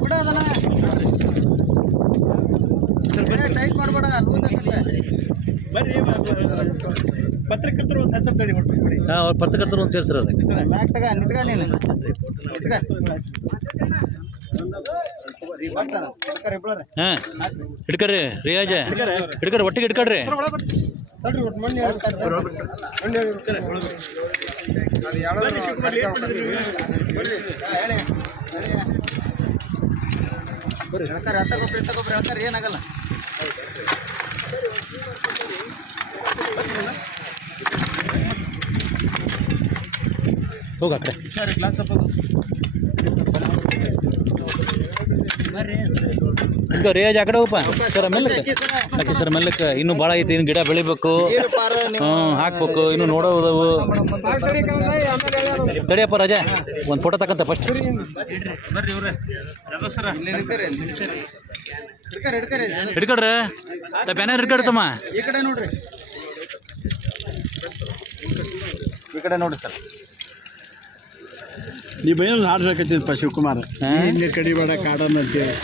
ಬಿಡ ಅದನ್ನ ಟೈಟ್ ಮಾಡಬೇಡ ಬರ್ರಿ ಪತ್ರಕರ್ತರು ಒಂದು ಹೆಸರು ತಡಿ ಹೊರಟ್ಬಿಡಿ. ಅವ್ರು ಪತ್ರಕರ್ತರು ಒಂದು ಸೇರಿಸ್ರಿ ಅದಕ್ಕೆ ಬ್ಯಾಗ್ ತಗ ನಿಂತ್ಗ ನೀನು ಹಾಂ ಹಿಡ್ಕರ್ರಿ ರಿಯಾಜ ಹಿಡ್ಕರ್ರಿ ಒಟ್ಟಿಗೆ ಹಿಡ್ಕಡ್ರಿ ಹೇಳ್ತಾರೆ ಹೇಳ್ತಾರೆ ಏನಾಗಲ್ಲ ಹೋಗ ಆ ಕಡೆ ಸರಿ ಕ್ಲಾಸ್ ಈಗ ರಿಯಾಜ್ ಆ ಕಡೆ ಹೋಗಪ್ಪ ಸರ್ ಮೆಲ್ಲಕ್ಕೆ ಯಾಕೆ ಸರ್ ಮೆಲ್ಲಕ್ಕೆ ಇನ್ನೂ ಭಾಳ ಐತಿ ಇನ್ನು ಗಿಡ ಬೆಳಿಬೇಕು ಹಾಕ್ಬೇಕು ಇನ್ನು ನೋಡೋದವು ತಡಿಯಪ್ಪ ರಜಾ ಒಂದು ಫೋಟೋ ತಕ್ಕಂತ ಫಸ್ಟ್ ಹಿಡ್ಕಡ್ರಿ ಬ್ಯಾನರ್ ಹಿಡ್ಕಡ್ತಮ್ಮ ಈ ಕಡೆ ನೋಡ್ರಿ ಈ ಕಡೆ ನೋಡ್ರಿ ಸರ್ ನೀ ಬೈನಲ್ಲಿ ಹಾಡು ಹಾಕತ್ತಿದ್ದಪ್ಪ ಶಿವಕುಮಾರ್ ಕಡಿಬೇಡ ಕಾಡನ್ನಂತೇಳಿ